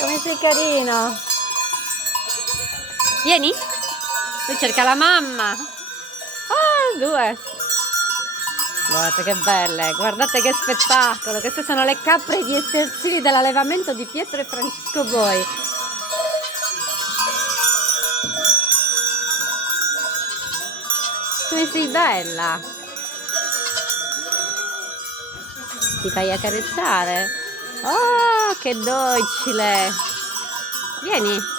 Come sei carino. Vieni. Lui cerca la mamma. Ah, due. Guardate che belle, guardate che spettacolo. Queste sono le capre di estercini dell'allevamento di Pietro e Francesco Boi. Come sei bella. Ti fai accarezzare? Oh, che docile. Vieni.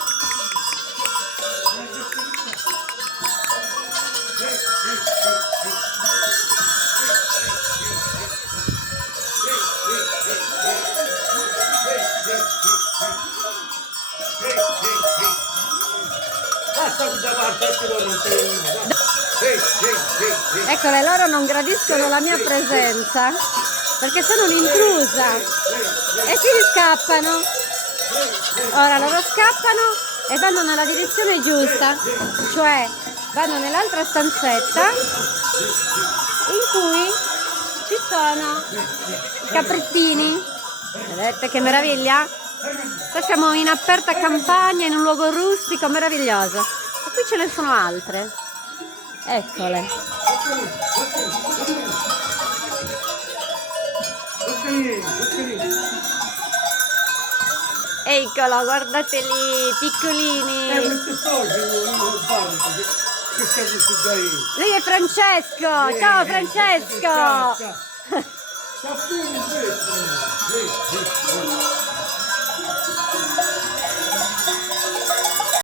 Eccole, loro non gradiscono la mia presenza perché sono un'intrusa e si scappano. Ora loro scappano e vanno nella direzione giusta, cioè vanno nell'altra stanzetta in cui ci sono i caprettini. Vedete che meraviglia? Qua siamo in aperta campagna, in un luogo rustico meraviglioso. E qui ce ne sono altre. Eccole. Eccolo, guardate lì, piccolini. Lui è Francesco. Ciao Francesco.